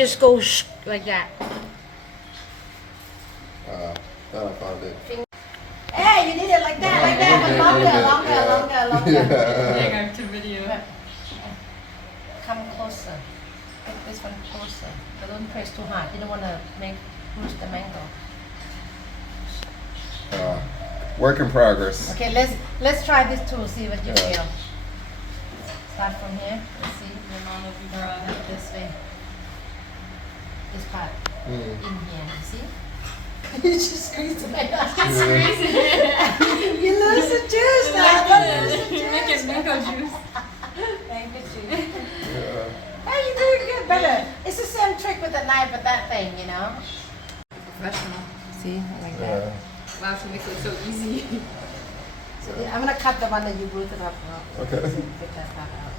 Just go like that. Thought I found it. Hey, you need it like that, but longer. Hang on to video. Come closer. Take this one closer. But don't press too hard. You don't want to make bruise the mango. Work in progress. Okay, let's try this too. See what you Yeah. feel. Start from here. Let's see. Your mom will be No, proud. not this way. This part in here. You see? You just squeeze it like that. You lose the juice now. Don't lose the Make juice. it mango juice. Thank you, Chief. Hey, you're doing good, better. It's the same trick with the knife, but that thing, you know. Professional. See, like that. Yeah. Wow, she makes it so easy. So I'm gonna cut the one that you rooted up. Okay. Take that part out.